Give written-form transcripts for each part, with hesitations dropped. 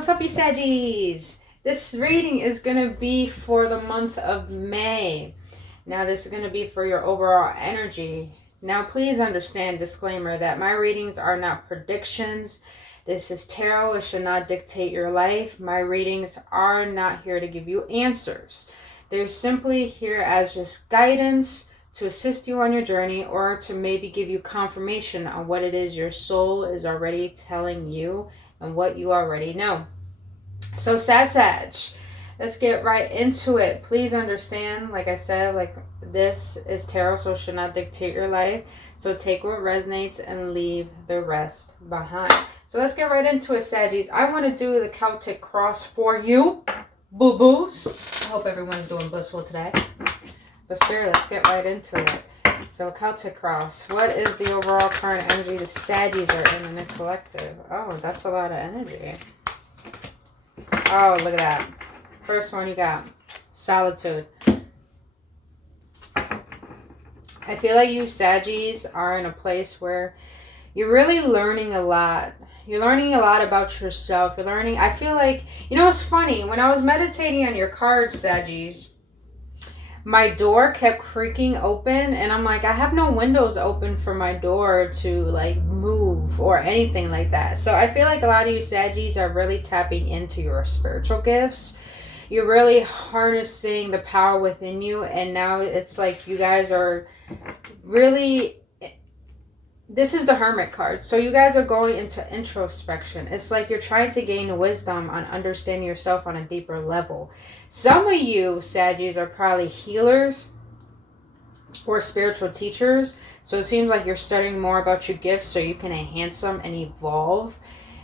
What's up, you Saggies? This reading is going to be for the month of May. Now, this is going to be for your overall energy. Now, please understand, disclaimer, that my readings are not predictions. This is tarot. It should not dictate your life. My readings are not here to give you answers. They're simply here as just guidance to assist you on your journey, or to maybe give you confirmation on what it is your soul is already telling you and what you already know. So Sag, let's get right into it. Please understand, like I said, like this is tarot, so it should not dictate your life. So take what resonates and leave the rest behind. So let's get right into it, Saggies. I want to do the Celtic Cross for you, boo-boos. I hope everyone's doing blissful today. But Spirit, let's get right into it. So Celtic Cross, what is the overall current energy the Saggies are in the collective? Oh, that's a lot of energy. Oh, look at that. First one you got, solitude. I feel like you Saggies are in a place where you're really learning a lot. You're learning a lot about yourself. You're learning, I feel like, you know, it's funny. When I was meditating on your cards, Saggies, my door kept creaking open, and I'm like, I have no windows open for my door to like move or anything like that. So I feel like a lot of you Saggies are really tapping into your spiritual gifts. You're really harnessing the power within you, and now it's like you guys are really, this is the Hermit card. So you guys are going into introspection. It's like you're trying to gain wisdom on understanding yourself on a deeper level. Some of you Saggies are probably healers or spiritual teachers. So it seems like you're studying more about your gifts so you can enhance them and evolve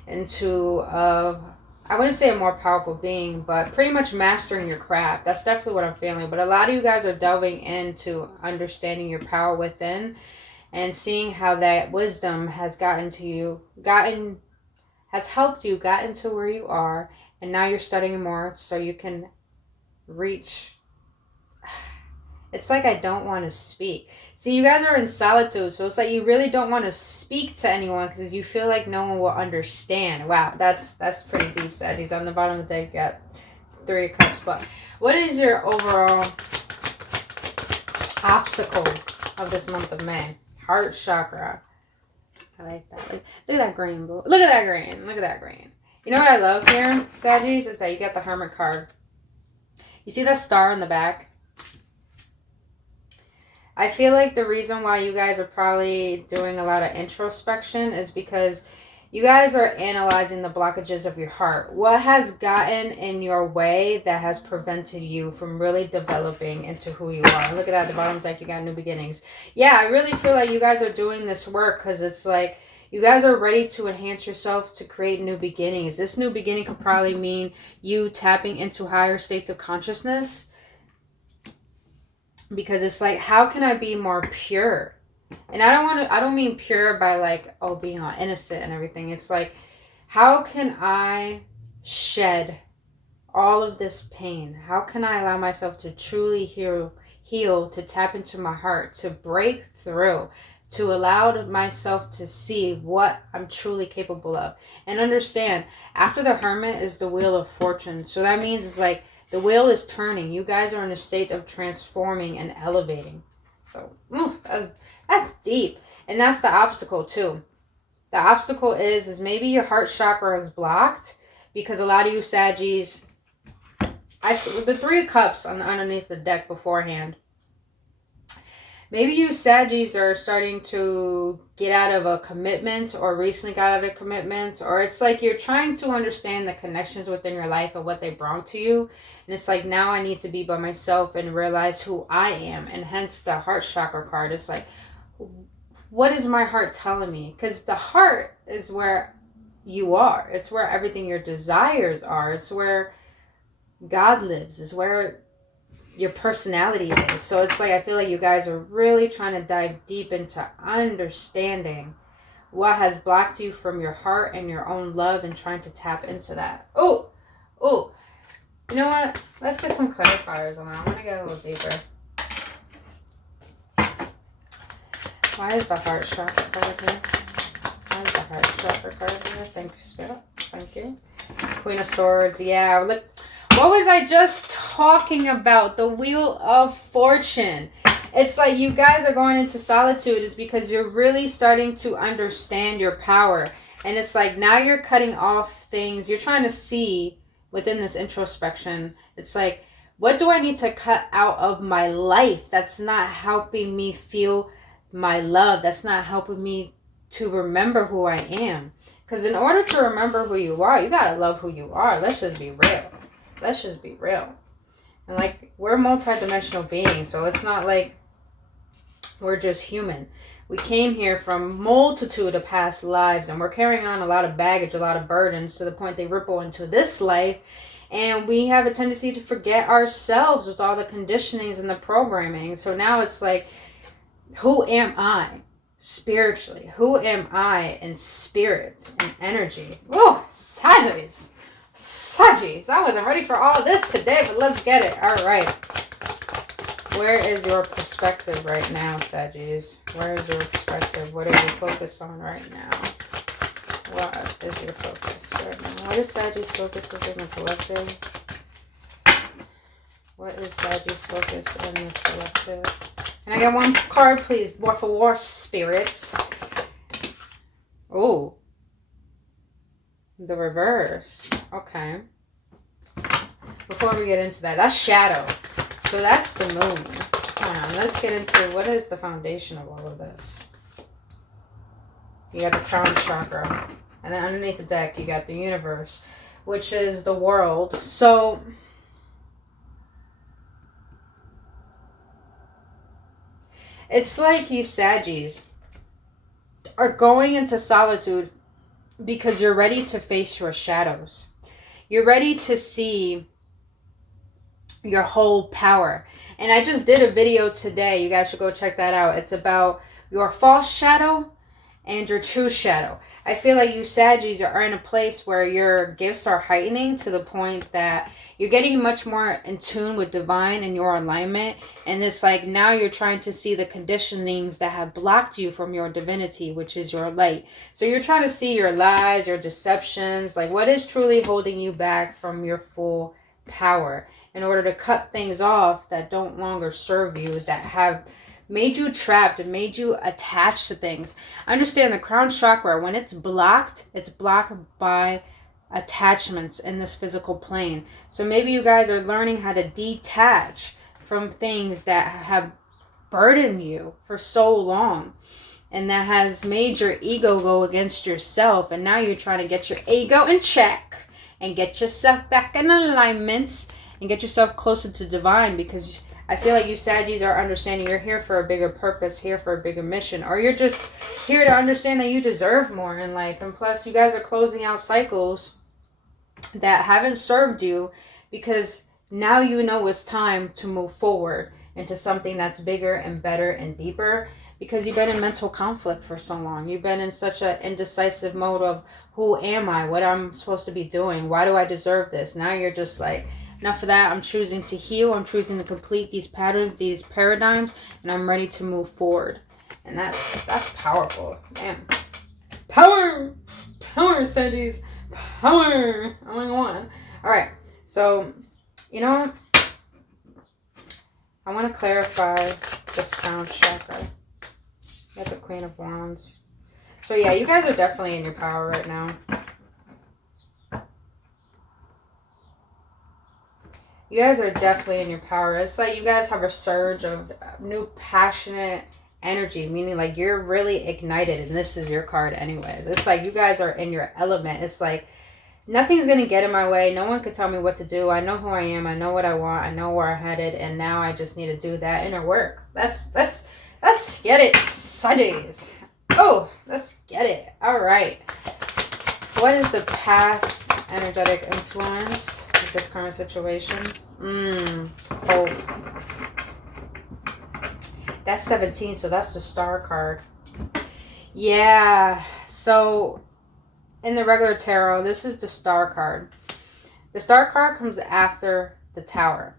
into, I wouldn't say a more powerful being, but pretty much mastering your craft. That's definitely what I'm feeling. But a lot of you guys are delving into understanding your power within, and seeing how that wisdom has helped you, gotten to where you are, and now you're studying more so you can reach. It's like I don't want to speak. See, you guys are in solitude, so it's like you really don't want to speak to anyone because you feel like no one will understand. Wow, that's pretty deep, Saggies. On the bottom of the deck, you got 3 of Cups. But what is your overall obstacle of this month of May? Heart chakra. I like that. Look at that green, boo. Look at that green. Look at that green. You know what I love here, Saggies, is that you got the Hermit card. You see that star in the back? I feel like the reason why you guys are probably doing a lot of introspection is because you guys are analyzing the blockages of your heart. What has gotten in your way that has prevented you from really developing into who you are? Look at that. At the bottom, like you got new beginnings. Yeah, I really feel like you guys are doing this work because it's like you guys are ready to enhance yourself to create new beginnings. This new beginning could probably mean you tapping into higher states of consciousness. Because it's like, how can I be more pure? And I don't mean pure by like, oh, being all innocent and everything. It's like, how can I shed all of this pain? How can I allow myself to truly heal, to tap into my heart, to break through, to allow myself to see what I'm truly capable of? And understand, after the Hermit is the Wheel of Fortune. So that means it's like the wheel is turning. You guys are in a state of transforming and elevating. So that's deep. And that's the obstacle too. The obstacle is maybe your heart chakra is blocked because a lot of you Saggies, the 3 of Cups underneath the deck beforehand. Maybe you Saggies are starting to get out of a commitment, or recently got out of commitments, or it's like you're trying to understand the connections within your life and what they brought to you. And it's like, now I need to be by myself and realize who I am. And hence the heart chakra card. It's like, what is my heart telling me? Because the heart is where you are. It's where everything your desires are. It's where God lives. It's where your personality is. So it's like, I feel like you guys are really trying to dive deep into understanding what has blocked you from your heart and your own love, and trying to tap into that. Oh, you know what? Let's get some clarifiers on that. I'm going to get a little deeper. Why is the heart chakra card here? Why is the heart chakra card here? Thank you, Spirit. Thank you. Queen of Swords. Yeah, look. What was I just talking about? The Wheel of Fortune. It's like you guys are going into solitude is because you're really starting to understand your power. And it's like now you're cutting off things. You're trying to see within this introspection. It's like, what do I need to cut out of my life that's not helping me feel my love? That's not helping me to remember who I am. Because in order to remember who you are, you got to love who you are. Let's just be real. Let's just be real. And like, we're multidimensional beings, so it's not like we're just human. We came here from multitude of past lives, and we're carrying on a lot of baggage, a lot of burdens, to the point they ripple into this life. And we have a tendency to forget ourselves with all the conditionings and the programming. So now it's like, who am I spiritually? Who am I in spirit and energy? Oh, Sagittarius. Saggies, I wasn't ready for all this today, but let's get it. All right. Where is your perspective right now, Saggies? Where is your perspective? What are you focused on right now? What is your focus right now? What is Saggies' focus in the collective? What is Saggies' focus in the collective? Can I get one card, please? War for War Spirits. Oh. The reverse. Okay. Before we get into that, that's shadow. So that's the moon. Hold on. Let's get into what is the foundation of all of this. You got the crown chakra. And then underneath the deck, you got the universe, which is the world. So it's like you Saggies are going into solitude because you're ready to face your shadows. You're ready to see your whole power. And I just did a video today. You guys should go check that out. It's about your false shadow and your true shadow. I feel like you Saggies are in a place where your gifts are heightening to the point that you're getting much more in tune with divine and your alignment. And it's like now you're trying to see the conditionings that have blocked you from your divinity, which is your light. So you're trying to see your lies, your deceptions, like what is truly holding you back from your full power in order to cut things off that don't longer serve you, that have made you trapped and made you attached to things. Understand the crown chakra, when it's blocked by attachments in this physical plane. So maybe you guys are learning how to detach from things that have burdened you for so long and that has made your ego go against yourself. And now you're trying to get your ego in check and get yourself back in alignment and get yourself closer to divine, because I feel like you Saggies are understanding you're here for a bigger purpose, here for a bigger mission, or you're just here to understand that you deserve more in life. And plus, you guys are closing out cycles that haven't served you, because now you know it's time to move forward into something that's bigger and better and deeper, because you've been in mental conflict for so long. You've been in such an indecisive mode of who am I, what I'm supposed to be doing, why do I deserve this? Now you're just like, enough of that. I'm choosing to heal. I'm choosing to complete these patterns, these paradigms, and I'm ready to move forward. And that's powerful. Man. Power! Power, Saggies. Power! Oh my God. Alright. So, you know what? I want to clarify this crown chakra. That's the Queen of Wands. So yeah, you guys are definitely in your power right now. You guys are definitely in your power. It's like you guys have a surge of new passionate energy, meaning like you're really ignited, and this is your card anyways. It's like you guys are in your element. It's like nothing's going to get in my way. No one can tell me what to do. I know who I am. I know what I want. I know where I'm headed, and now I just need to do that inner work. Let's get it, Saggies. Oh, let's get it. All right. What is the past energetic influence of this current situation? Hope. That's 17, so that's the star card. Yeah, so in the regular tarot, this is the star card. The star card comes after the tower.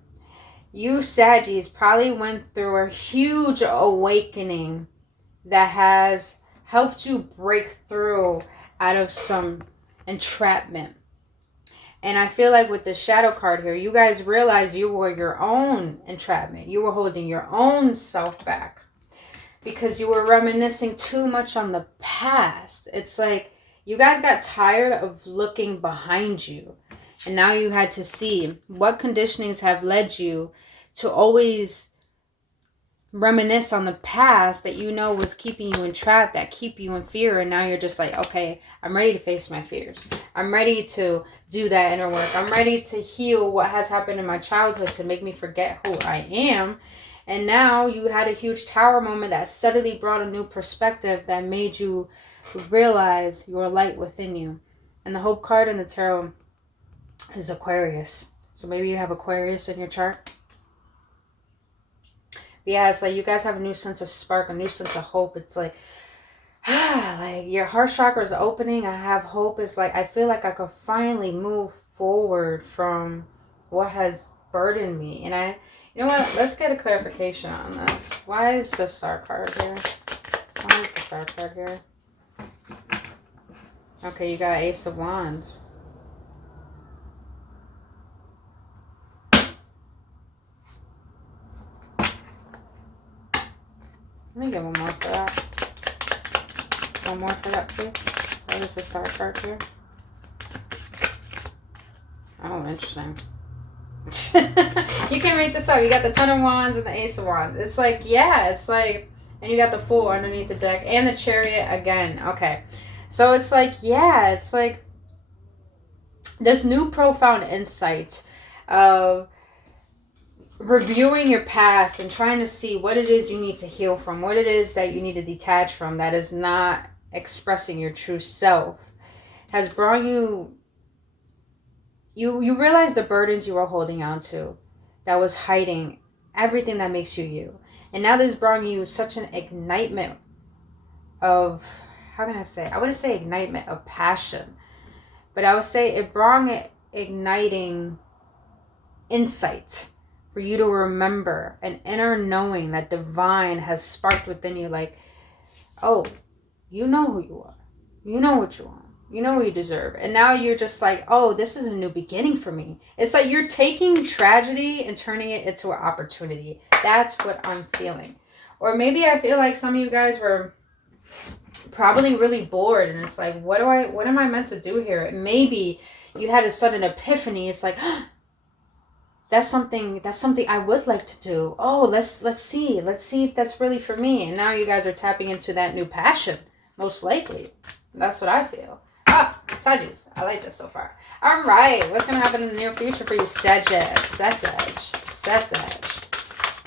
You Saggies probably went through a huge awakening that has helped you break through out of some entrapment. And I feel like with the shadow card here, you guys realize you were your own entrapment. You were holding your own self back because you were reminiscing too much on the past. It's like you guys got tired of looking behind you. And now you had to see what conditionings have led you to always reminisce on the past that you know was keeping you entrapped, that keep you in fear. And now you're just like, okay, I'm ready to face my fears. I'm ready to do that inner work. I'm ready to heal what has happened in my childhood to make me forget who I am. And now you had a huge tower moment that suddenly brought a new perspective that made you realize your light within you. And the hope card in the tarot is Aquarius. So maybe you have Aquarius in your chart. Yeah, it's like you guys have a new sense of spark, a new sense of hope. It's like, like your heart chakra is opening. I have hope. It's like I feel like I could finally move forward from what has burdened me. And you know what? Let's get a clarification on this. Why is the Star card here? Why is the Star card here? Okay, you got Ace of Wands. Let me get one more for that. One more for that, please. What is the Star card here? Oh, interesting. You can make this up. You got the Ten of Wands and the Ace of Wands. It's like, yeah, it's like, and you got the Fool underneath the deck and the Chariot again. Okay. So it's like, yeah, it's like this new profound insight of reviewing your past and trying to see what it is you need to heal from, what it is that you need to detach from that is not expressing your true self, has brought you realize the burdens you were holding on to that was hiding everything that makes you you. And now this brought you such an ignitement of, how can I say, I wouldn't say ignitement of passion, but I would say it brought it igniting insight for you to remember, an inner knowing that divine has sparked within you. Like, oh, you know who you are. You know what you want. You know what you deserve. And now you're just like, oh, this is a new beginning for me. It's like you're taking tragedy and turning it into an opportunity. That's what I'm feeling. Or maybe I feel like some of you guys were probably really bored and it's like, what am I meant to do here? And maybe you had a sudden epiphany. It's like, that's something I would like to do. Oh, let's see if that's really for me. And now you guys are tapping into that new passion, most likely. That's what I feel. Sagittarius. I like this so far. All right, what's gonna happen in the near future for you, Sagittarius?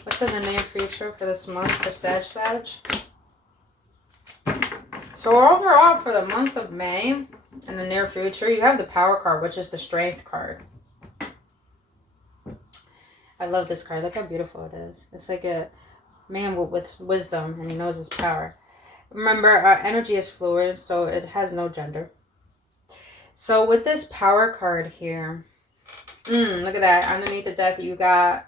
What's in the near future for this month for Sag? So overall, for the month of May, in the near future, you have the Power card, which is the Strength card. I love this card. Look how beautiful it is. It's like a man with wisdom, and he knows his power. Remember, our energy is fluid, so it has no gender. So with this Power card here, look at that. Underneath the death, you got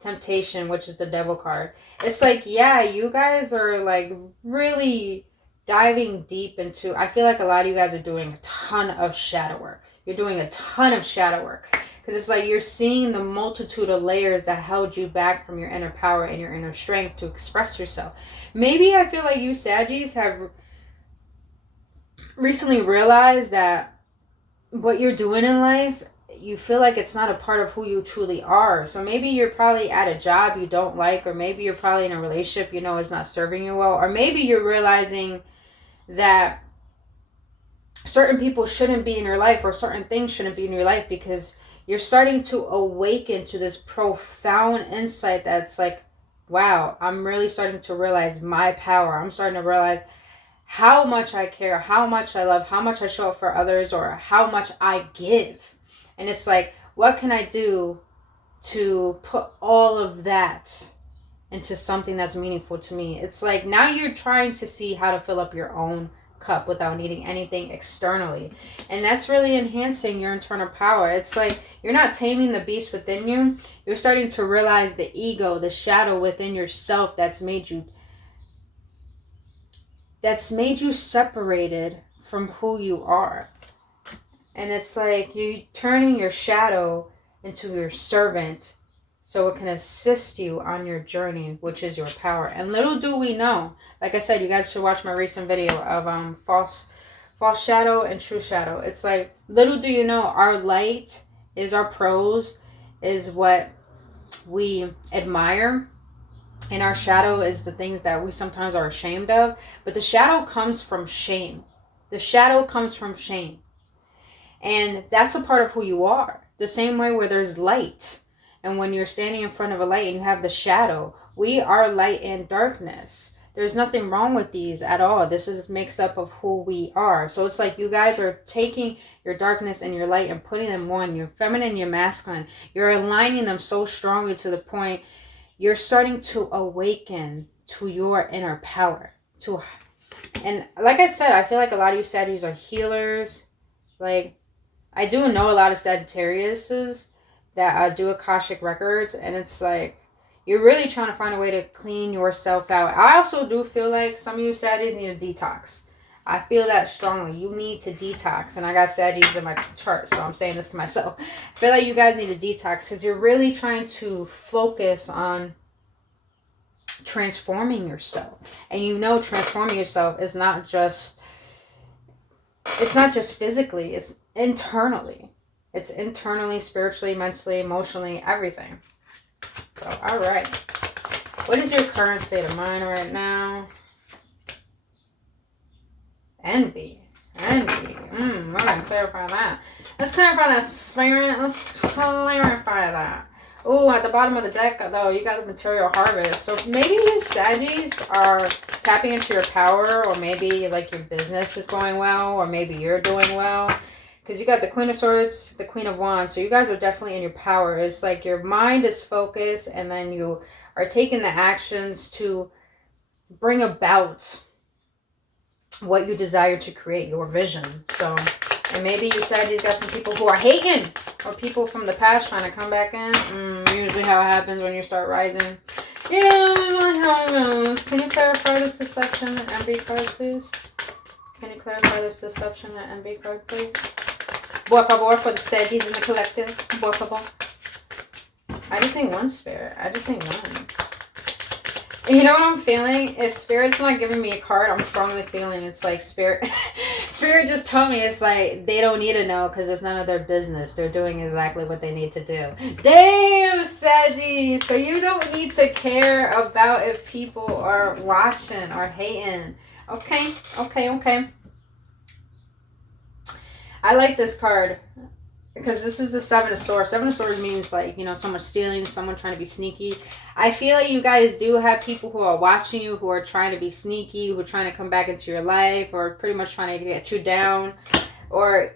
Temptation, which is the Devil card. It's like, yeah, you guys are like really diving deep into, I feel like a lot of you guys are doing a ton of shadow work. You're doing a ton of shadow work. Because it's like you're seeing the multitude of layers that held you back from your inner power and your inner strength to express yourself. Maybe I feel like you Saggies have recently realized that what you're doing in life, you feel like it's not a part of who you truly are. So maybe you're probably at a job you don't like, or maybe you're probably in a relationship you know is not serving you well, or maybe you're realizing that certain people shouldn't be in your life or certain things shouldn't be in your life because you're starting to awaken to this profound insight that's like, wow, I'm really starting to realize my power. I'm starting to realize how much I care, how much I love, how much I show up for others, or how much I give. And it's like, what can I do to put all of that into something that's meaningful to me? It's like now you're trying to see how to fill up your own cup without needing anything externally, and that's really enhancing your internal power. It's like you're not taming the beast within you. You're starting to realize the ego, the shadow within yourself that's made you separated from who you are. And it's like you turning your shadow into your servant so it can assist you on your journey, which is your power. And little do we know, like I said, you guys should watch my recent video of false shadow and true shadow. It's like, little do you know, our light is our pros, is what we admire, and our shadow is the things that we sometimes are ashamed of. But the shadow comes from shame. The shadow comes from shame. And that's a part of who you are. The same way where there's light. And when you're standing in front of a light and you have the shadow, we are light and darkness. There's nothing wrong with these at all. This is mixed up of who we are. So it's like you guys are taking your darkness and your light and putting them one, your feminine and your masculine. You're aligning them so strongly to the point you're starting to awaken to your inner power. And like I said, I feel like a lot of you Sagittarius are healers. Like, I do know a lot of Sagittariuses that do Akashic records, and it's like you're really trying to find a way to clean yourself out. I also do feel like some of you Sagittarius need a detox. I feel that strongly. You need to detox, and I got Sagittarius in my chart, so I'm saying this to myself. I feel like you guys need a detox because you're really trying to focus on transforming yourself. And you know transforming yourself is not just physically, it's internally. It's internally, spiritually, mentally, emotionally, everything. So, all right. What is your current state of mind right now? Envy. We're going to clarify that. Let's clarify that, Spirit. Let's clarify that. Oh, at the bottom of the deck, though, you got the material harvest. So maybe you Saggies are tapping into your power, or maybe like your business is going well, or maybe you're doing well. Because you got the Queen of Swords, the Queen of Wands. So you guys are definitely in your power. It's like your mind is focused, and then you are taking the actions to bring about what you desire to create, your vision. So, and maybe you said you've got some people who are hating, or people from the past trying to come back in. Usually how it happens when you start rising. Yeah, how it goes. Can you clarify this deception and MB card, please? Can you clarify this deception and MB card, please? Por favor, for the Saggies in the collective. Por favor. I just need one, Spirit. I just need one. And you know what I'm feeling? If Spirit's not giving me a card, I'm strongly feeling it's like Spirit just told me it's like they don't need to know because it's none of their business. They're doing exactly what they need to do. Damn, Saggies! So you don't need to care about if people are watching or hating. Okay. I like this card because this is the Seven of Swords. Seven of Swords means like, you know, someone stealing, someone trying to be sneaky. I feel like you guys do have people who are watching you, who are trying to be sneaky, who are trying to come back into your life, or pretty much trying to get you down. Or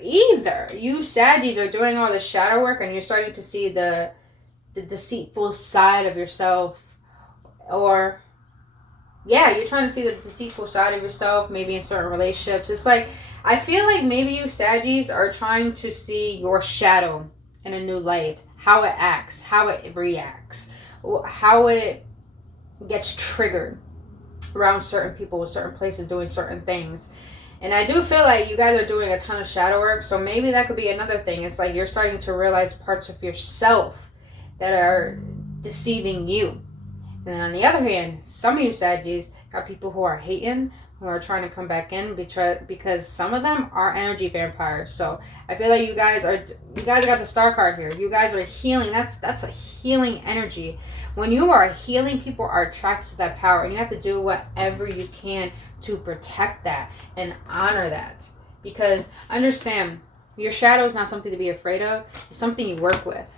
either you Saggies are doing all the shadow work and you're starting to see the deceitful side of yourself. Or yeah, you're trying to see the deceitful side of yourself, maybe in certain relationships. It's like, I feel like maybe you Saggies are trying to see your shadow in a new light. How it acts, how it reacts, how it gets triggered around certain people, certain places, doing certain things. And I do feel like you guys are doing a ton of shadow work. So maybe that could be another thing. It's like you're starting to realize parts of yourself that are deceiving you. And on the other hand, some of you Saggies got people who are hating, who are trying to come back in because some of them are energy vampires. So I feel like you guys got the Star card here. You guys are healing. That's a healing energy. When you are healing, people are attracted to that power, and you have to do whatever you can to protect that and honor that. Because understand, your shadow is not something to be afraid of. It's something you work with.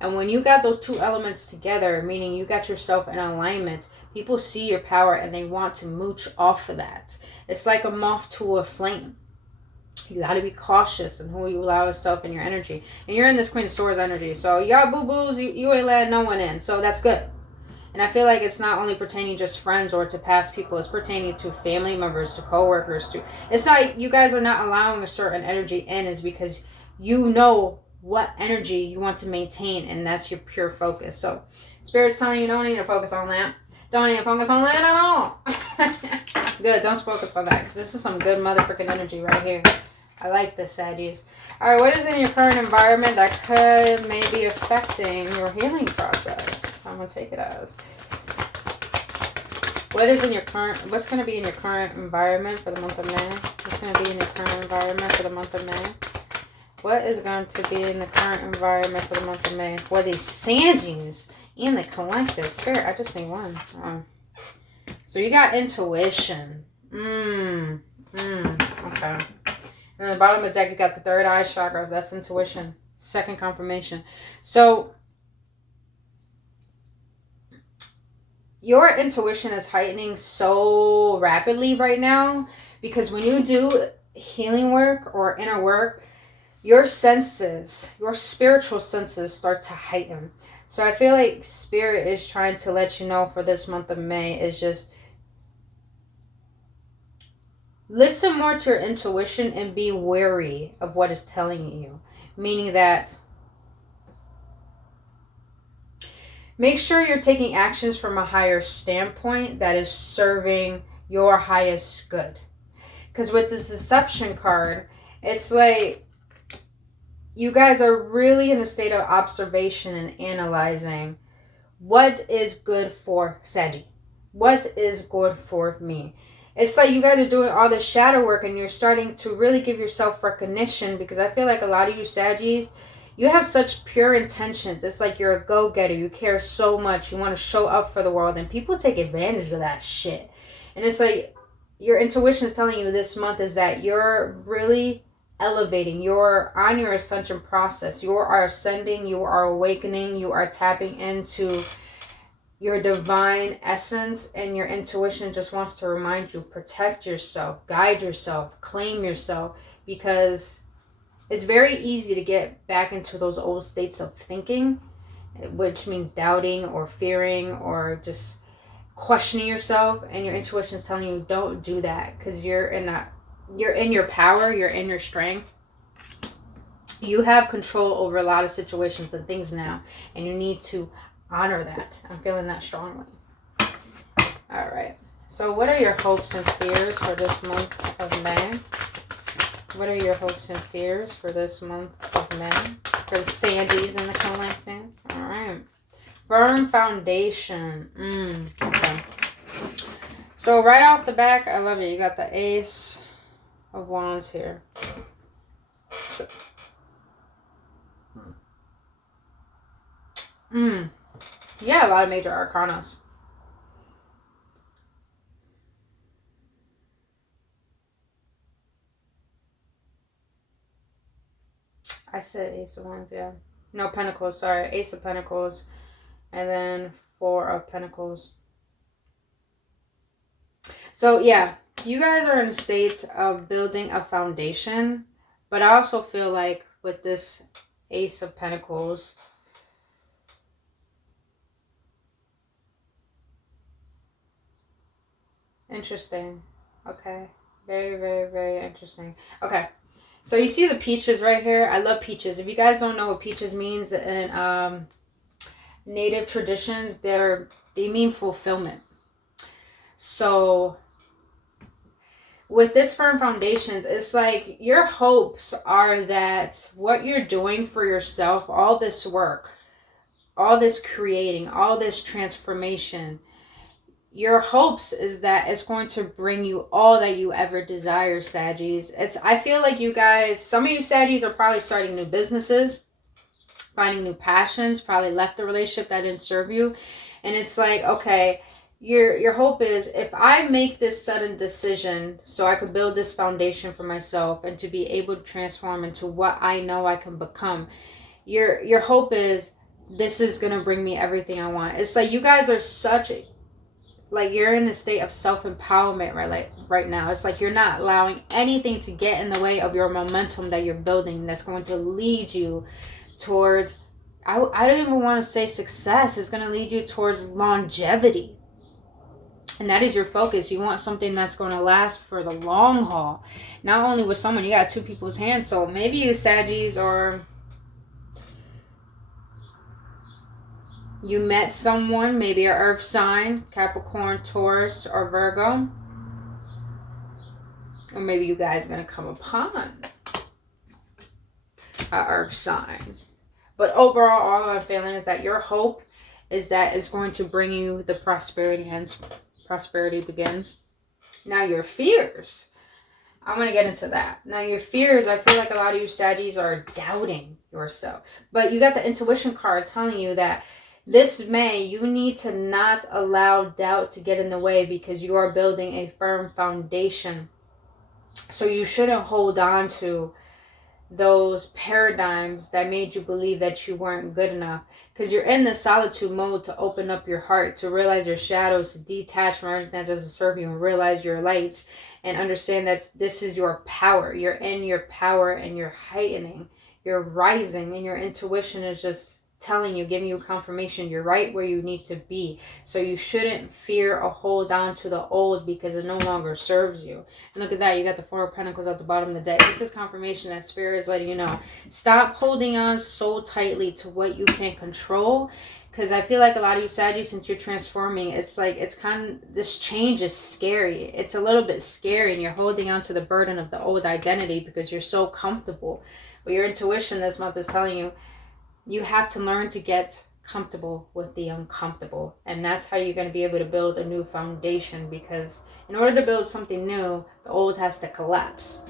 And when you got those two elements together, meaning you got yourself in alignment, people see your power and they want to mooch off of that. It's like a moth to a flame. You got to be cautious in who you allow yourself in your energy. And you're in this Queen of Swords energy. So y'all boo-boos, you ain't letting no one in. So that's good. And I feel like it's not only pertaining just friends or to past people. It's pertaining to family members, to co-workers. It's not, you guys are not allowing a certain energy in is because you know what energy you want to maintain, and that's your pure focus. So Spirit's telling you don't need to focus on that. Don't need to focus on that at all. Good. Don't focus on that because this is some good motherfucking energy right here. I like this, Sagittarius. All right, what is in your current environment that could maybe affecting your healing process? I'm gonna take it as. What is in your current? What's gonna be in your current environment for the month of May? What's gonna be in your current environment for the month of May? What is going to be in the current environment for the month of May for these Sagittarius in the collective spirit? I just need one. Oh. So you got intuition. Okay. And at the bottom of the deck, you got the third eye chakra. That's intuition. Second confirmation. So your intuition is heightening so rapidly right now because when you do healing work or inner work, your senses, your spiritual senses start to heighten. So I feel like Spirit is trying to let you know for this month of May is just listen more to your intuition and be wary of what is telling you. Meaning that make sure you're taking actions from a higher standpoint that is serving your highest good. Because with this deception card, it's like you guys are really in a state of observation and analyzing what is good for Saggy. What is good for me? It's like you guys are doing all this shadow work and you're starting to really give yourself recognition because I feel like a lot of you Saggies, you have such pure intentions. It's like you're a go-getter. You care so much. You want to show up for the world and people take advantage of that shit. And it's like your intuition is telling you this month is that you're really elevating. You're on your ascension process. You are ascending. You are awakening. You are tapping into your divine essence, and your intuition just wants to remind you, protect yourself, guide yourself, claim yourself, because it's very easy to get back into those old states of thinking, which means doubting or fearing or just questioning yourself, and your intuition is telling you don't do that because you're in your power, you're in your strength. You have control over a lot of situations and things now, and you need to honor that. I'm feeling that strongly. All right. So what are your hopes and fears for this month of May? What are your hopes and fears for this month of May? For the Sandies in the collective. All right. Firm foundation. Okay. So right off the back, I love it. You got the Ace of Wands here. So, yeah, a lot of major arcanas. I said Ace of Wands, yeah. No, Pentacles, sorry. Ace of Pentacles. And then Four of Pentacles. So, yeah. You guys are in a state of building a foundation. But I also feel like with this Ace of Pentacles, interesting. Okay. Very, very, very interesting. Okay. So you see the peaches right here? I love peaches. If you guys don't know what peaches means in native traditions, they mean fulfillment. So with this firm foundations, it's like your hopes are that what you're doing for yourself, all this work, all this creating, all this transformation, your hopes is that it's going to bring you all that you ever desire, Saggies. I feel like you guys, some of you Saggies are probably starting new businesses, finding new passions, probably left a relationship that didn't serve you. And it's like, okay, your hope is if I make this sudden decision so I could build this foundation for myself and to be able to transform into what I know I can become, your hope is this is going to bring me everything I want. It's like you guys are such like you're in a state of self-empowerment right now. It's like you're not allowing anything to get in the way of your momentum that you're building that's going to lead you towards, I don't even want to say success. It's going to lead you towards longevity. And that is your focus. You want something that's going to last for the long haul. Not only with someone, you got two people's hands. So maybe you Saggies or you met someone, maybe an earth sign, Capricorn, Taurus, or Virgo. Or maybe you guys are going to come upon an earth sign. But overall, all I'm feeling is that your hope is that it's going to bring you the prosperity, hence prosperity begins. Now your fears, I'm going to get into that. Now your fears, I feel like a lot of you Saggies are doubting yourself. But you got the intuition card telling you that this May, you need to not allow doubt to get in the way because you are building a firm foundation. So you shouldn't hold on to those paradigms that made you believe that you weren't good enough, because you're in the solitude mode to open up your heart, to realize your shadows, to detach from everything that doesn't serve you and realize your lights and understand that this is your power. You're in your power and you're heightening, you're rising, and your intuition is just telling you, giving you confirmation you're right where you need to be. So you shouldn't fear or hold on to the old because it no longer serves you. And look at that, you got the Four of Pentacles at the bottom of the deck. This is confirmation that Spirit is letting you know, stop holding on so tightly to what you can't control. Because I feel like a lot of you Saggies, since you're transforming, it's like, it's kind of, this change is scary. It's a little bit scary, and you're holding on to the burden of the old identity because you're so comfortable. But your intuition this month is telling you, you have to learn to get comfortable with the uncomfortable. And that's how you're going to be able to build a new foundation, because in order to build something new, the old has to collapse.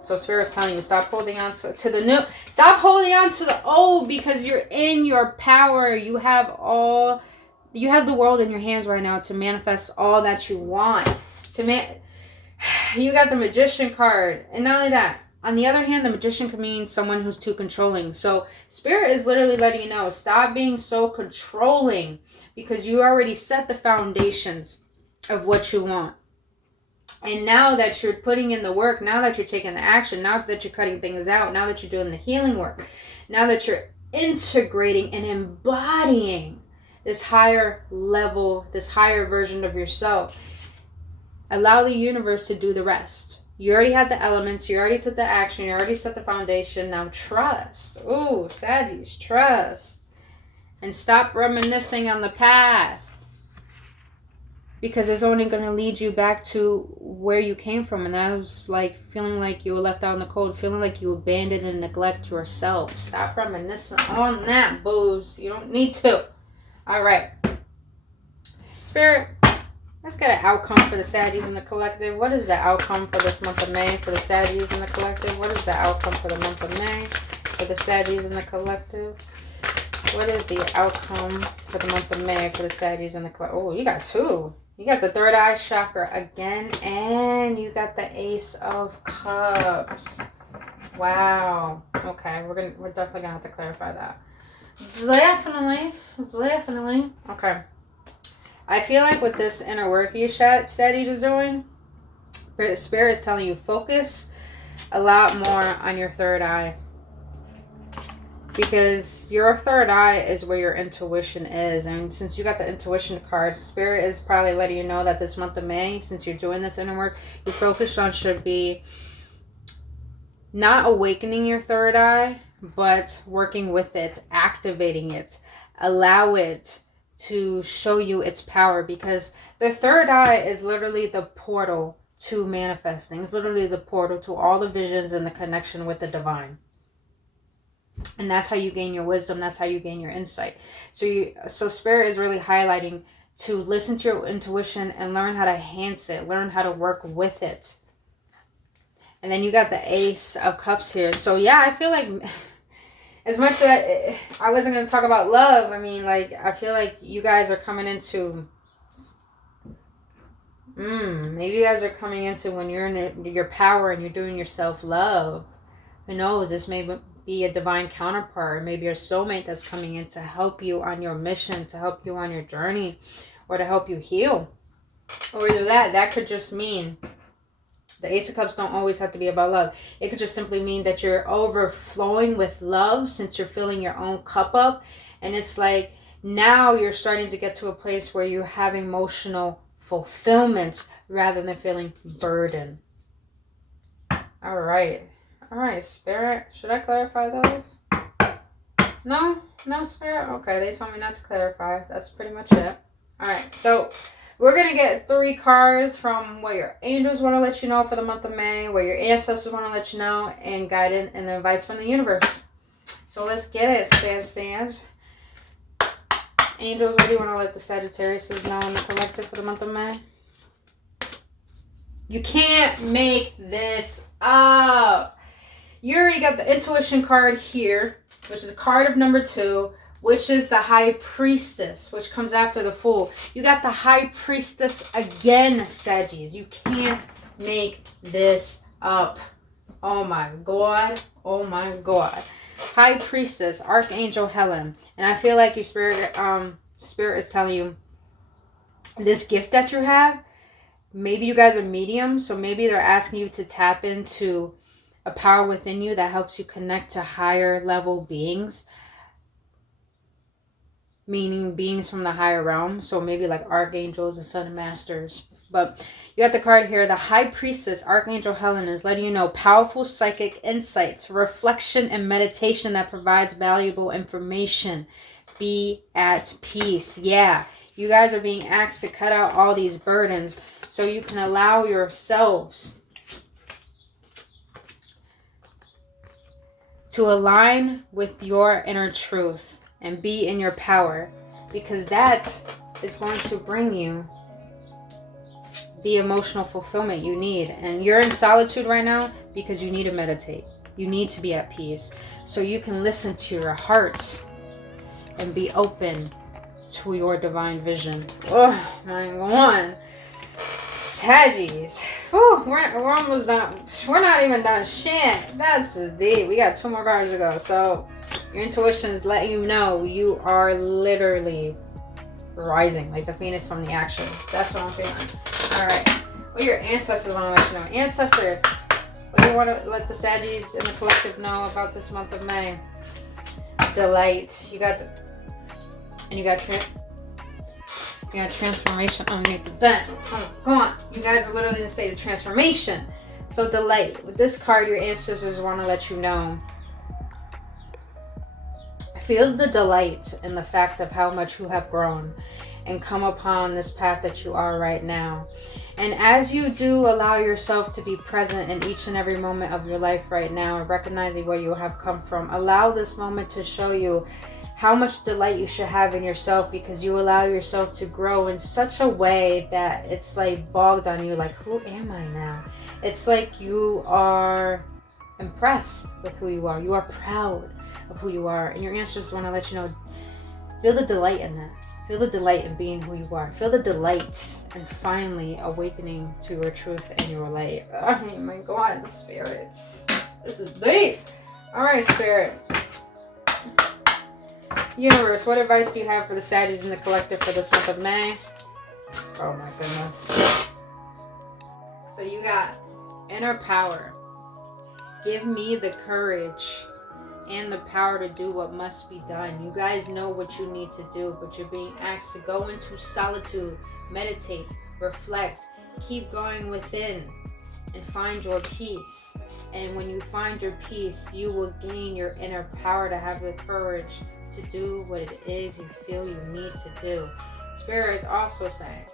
So Spirit's telling you, stop holding on to the new. Stop holding on to the old because you're in your power. You have the world in your hands right now to manifest all that you want. You got the Magician card. And not only that, on the other hand, the Magician can mean someone who's too controlling. So Spirit is literally letting you know, stop being so controlling, because you already set the foundations of what you want. And now that you're putting in the work, now that you're taking the action, now that you're cutting things out, now that you're doing the healing work, now that you're integrating and embodying this higher level, this higher version of yourself, allow the universe to do the rest. You already had the elements. You already took the action. You already set the foundation. Now trust. Ooh, Saggies, trust. And stop reminiscing on the past, because it's only going to lead you back to where you came from. And that was like feeling like you were left out in the cold, feeling like you abandoned and neglect yourself. Stop reminiscing on that, booze. You don't need to. All right. Spirit, let's get an outcome for the Saggies in the collective. What is the outcome for this month of May for the Saggies in the collective? What is the outcome for the month of May for the Saggies in the collective? What is the outcome for the month of May for the Saggies in the collective? Oh, you got two. You got the third eye chakra again, and you got the Ace of Cups. Wow. Okay, we're definitely gonna have to clarify that. Definitely. Okay. I feel like with this inner work you Saggies is doing, Spirit is telling you, focus a lot more on your third eye. Because your third eye is where your intuition is. And since you got the intuition card, Spirit is probably letting you know that this month of May, since you're doing this inner work, your focus on should be not awakening your third eye, but working with it, activating it, allow it to show you its power. Because the third eye is literally the portal to manifesting. It's literally the portal to all the visions and the connection with the divine. And that's how you gain your wisdom. That's how you gain your insight. So Spirit is really highlighting to listen to your intuition and learn how to enhance it. Learn how to work with it. And then you got the Ace of Cups here. So yeah, I feel like as much as I wasn't going to talk about love, I mean, like, I feel like you guys are coming into... maybe you guys are coming into when you're in your power and you're doing your self-love. Who knows? This may be a divine counterpart, maybe your soulmate that's coming in to help you on your mission, to help you on your journey, or to help you heal. Or either that could just mean the Ace of Cups don't always have to be about love. It could just simply mean that you're overflowing with love since you're filling your own cup up. And it's like now you're starting to get to a place where you have emotional fulfillment rather than feeling burden. All right, Spirit. Should I clarify those? No, Spirit? Okay, they told me not to clarify. That's pretty much it. All right, so We're going to get 3 cards from what your angels want to let you know for the month of May, what your ancestors want to let you know, and guidance and advice from the universe. So let's get it, Sag. Angels, what do you want to let the Sagittarius know in the collective for the month of May? You can't make this up. You already got the intuition card here, which is card of number 2, which is the High Priestess, which comes after the Fool. You got the High Priestess again, Saggies. You can't make this up. Oh my God. Oh my God. High Priestess, Archangel Helen. And I feel like your spirit is telling you this gift that you have. Maybe you guys are mediums, so maybe they're asking you to tap into a power within you that helps you connect to higher level beings, meaning beings from the higher realm. So maybe like archangels and sun masters. But you got the card here. The High Priestess, Archangel Helen, is letting you know powerful psychic insights, reflection, and meditation that provides valuable information. Be at peace. Yeah, you guys are being asked to cut out all these burdens so you can allow yourselves to align with your inner truth and be in your power, because that is going to bring you the emotional fulfillment you need. And you're in solitude right now because you need to meditate. You need to be at peace so you can listen to your heart and be open to your divine vision. Oh my God. Saggies. Whew, we're almost done. We're not even done shit. That's just deep. We got 2 more cards to go. So your intuition is letting you know you are literally rising like the phoenix from the ashes. That's what I'm feeling. Alright. What your ancestors want to let you know? Ancestors, what do you want to let the Saggies in the collective know about this month of May? Delight. You got transformation underneath the dent. Oh, come on. You guys are literally in a state of transformation. So delight. With this card, your ancestors want to let you know. Feel the delight in the fact of how much you have grown and come upon this path that you are right now. And as you do allow yourself to be present in each and every moment of your life right now and recognizing where you have come from, allow this moment to show you how much delight you should have in yourself, because you allow yourself to grow in such a way that it's like bogged on you, like, who am I now? It's like you are impressed with who you are. You are proud of who you are. And your ancestors want to let you know, feel the delight in that. Feel the delight in being who you are. Feel the delight in finally awakening to your truth and your light. Oh my God, spirits. This is deep. All right, spirit. Universe, what advice do you have for the Saggies in the collective for this month of May? Oh my goodness. So you got inner power. Give me the courage and the power to do what must be done. You guys know what you need to do, but you're being asked to go into solitude, meditate, reflect, keep going within, and find your peace. And when you find your peace, you will gain your inner power to have the courage to do what it is you feel you need to do. Spirit is also saying,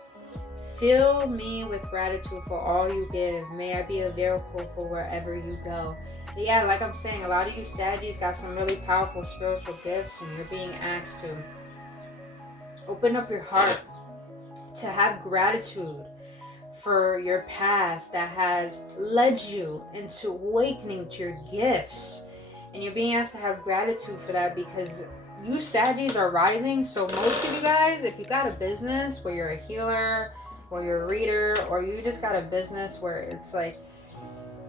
fill me with gratitude for all you give. May I be a vehicle for wherever you go. Yeah, like I'm saying, a lot of you Saggies got some really powerful spiritual gifts, and you're being asked to open up your heart to have gratitude for your past that has led you into awakening to your gifts. And you're being asked to have gratitude for that, because you Saggies are rising. So most of you guys, if you got a business where you're a healer, or you're a reader, or you just got a business where it's like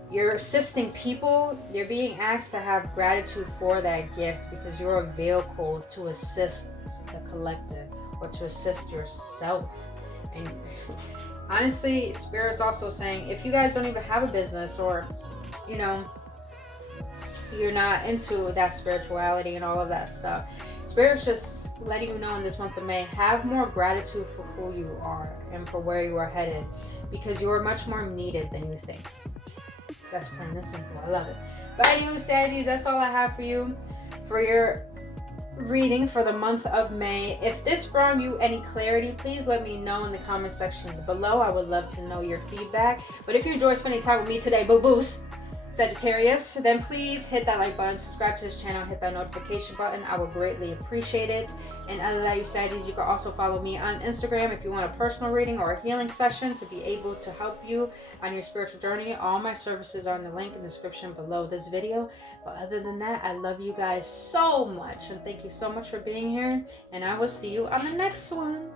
you're assisting people, you're being asked to have gratitude for that gift, because you're a vehicle to assist the collective or to assist yourself. And honestly, Spirit's also saying, if you guys don't even have a business, or you know, you're not into that spirituality and all of that stuff, Spirit's just letting you know in this month of May, have more gratitude for who you are and for where you are headed, because you are much more needed than you think. That's plain and simple. I love it. But anyway, Saggies, that's all I have for you for your reading for the month of May. If this brought you any clarity, please let me know in the comment sections below. I would love to know your feedback. But if you enjoyed spending time with me today, boo-boos, Sagittarius, then please hit that like button, subscribe to this channel, hit that notification button. I would greatly appreciate it. And other than that, you Saggies, you can also follow me on Instagram if you want a personal reading or a healing session to be able to help you on your spiritual journey. All my services are in the link in the description below this video. But other than that, I love you guys so much, and thank you so much for being here, and I will see you on the next one.